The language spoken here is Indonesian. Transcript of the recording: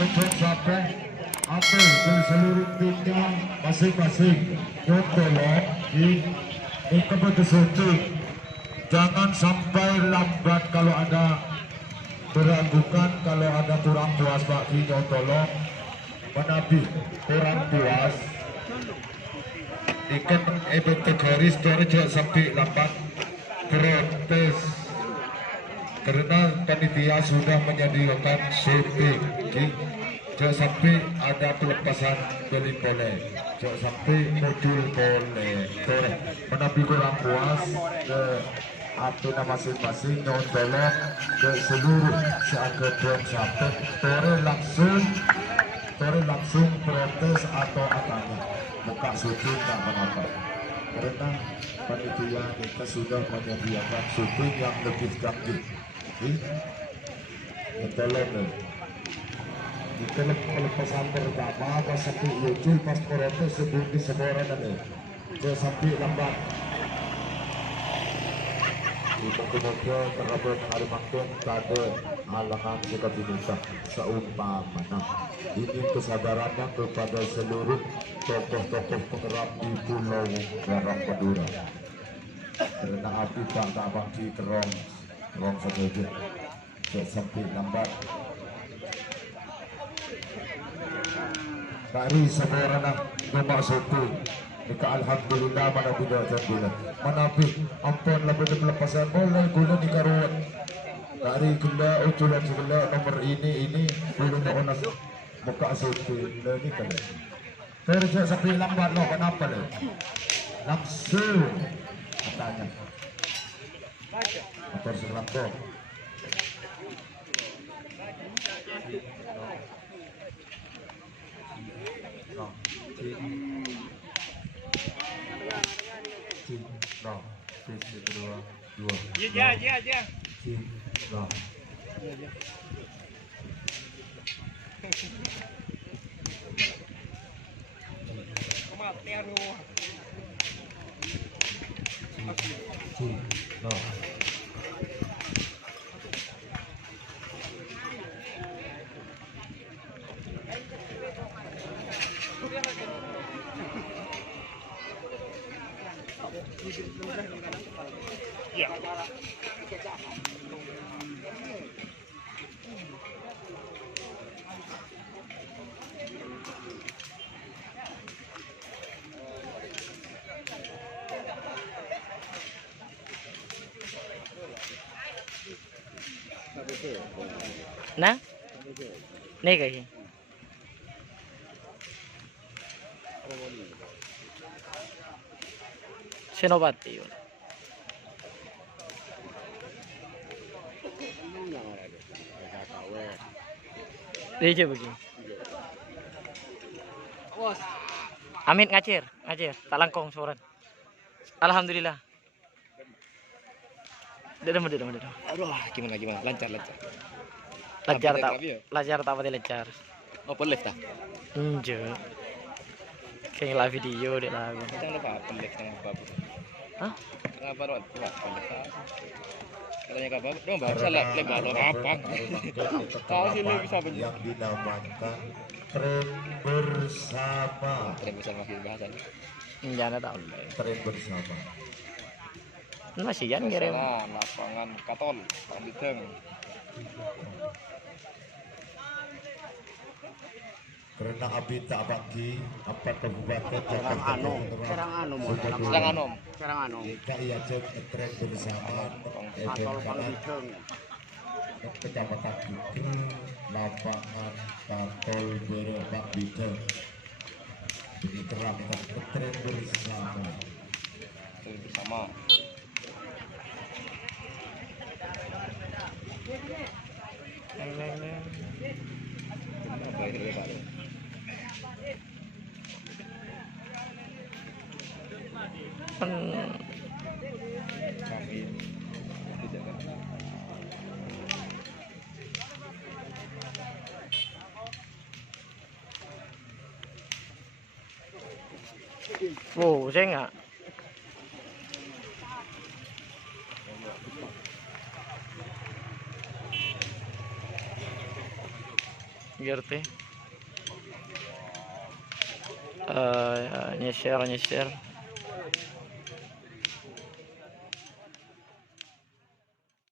tujuan sampai ambil dari seluruh timnya masing-masing. Tolong di kompetisi jangan sampai lambat kalau ada meragukan, kalau ada kurang puas Pak Kino, tolong menapi kurang puas ikan kategori storage sampai lambat protes karena panitia sudah menyediakan syuting. Jangan sampai ada pelepasan beli boleh, jangan sampai muncul boleh menapi kurang puas ke atina masing-masing. Nyon tolong ke seluruh seangkatan sampai tore langsung protes atau apanya buka syuting tak mengapa karena panitia kita sudah menyediakan syuting yang lebih canggih. Tolong itu pelepasan pertama pas sampai muncul pas protes sebelum disebaran ada jangan sampai lambat. Kita kemudian terhadap hari makin pada halangan sekabilitas seumpamanya ini kesadarannya kepada seluruh tokoh-tokoh penggerak di Pulau Garang Madura karena api tak bangki kerong saja sampai lambat dari sebenarnya nomor satu. Ika alhamdulillah mana tidak terbulan menapi ampun lebih pelepasan boleh gula di karuan dari gula uculan segala nomor ini gula onas buka suku ini kan terjadi sampai lambat lo kenapa lo langsung katanya motor selambung dua. Ya. Nah, nih kayaknya. Senopati yun. Dia begini. Amin ngacir, tak langkong surat. Alhamdulillah. Dadah. Aduh, gimana? Lancar. Lancar tak lancar. Open live dah. Enggak. Kayak live video deh lagu. Jangan lupa open live dengan babu. Hah? Kenapa ruat? Katanya kabar, dong baru salah lebar apa? Tahu sih lu bisa bener. Yang dinamakan tren bersama. Tren bersama kita bahasan. Jangan tahu. Tren bersama. Masih jangan ngirim. Lapangan Katon, Panditeng. Karena api tak bangki, apa kabupaten Serang Anom. Kita iya cek tren bersama Atol Panditeng. Kecamatan Bukit, lapangan Katol Berebak Bideng. Ini terangkan tren bersama. Wow, saya nggak. Gerti. Nyeser.